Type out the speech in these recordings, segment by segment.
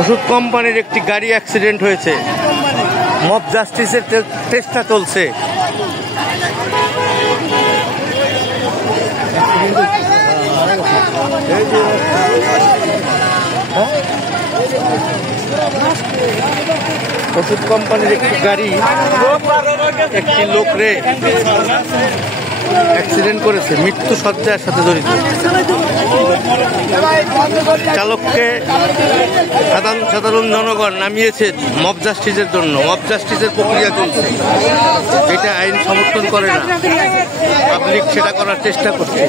ওষুধ কোম্পানির একটি গাড়ি অ্যাক্সিডেন্ট হয়েছে। মব জাস্টিসের চেষ্টা চলছে। ওষুধ কোম্পানির একটি গাড়ি একটি লোকরে অ্যাক্সিডেন্ট করেছে, মৃত্যু সজ্জার সাথে জড়িত। চালককে সাধারণ জনগণ নামিয়েছে মব জাস্টিসের জন্য। মব জাস্টিসের প্রক্রিয়া চলছে, এটা আইন সমর্থন করে না, পাবলিক সেটা করার চেষ্টা করছে।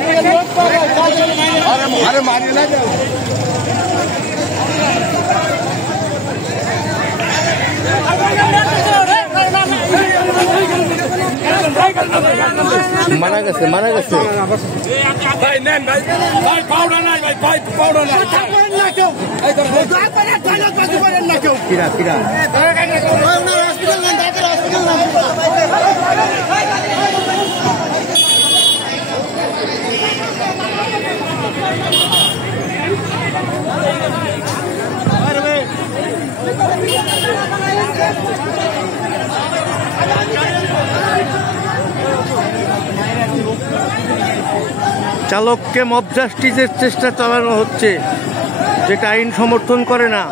মারা গেছে ভাই নেন ভাই, ভাই পাউডা নাই, ভাই পাউডা নাই। কিরা চালককে মব জাস্টিসের চেষ্টা চালানো হচ্ছে, যেটা আইন সমর্থন করে না।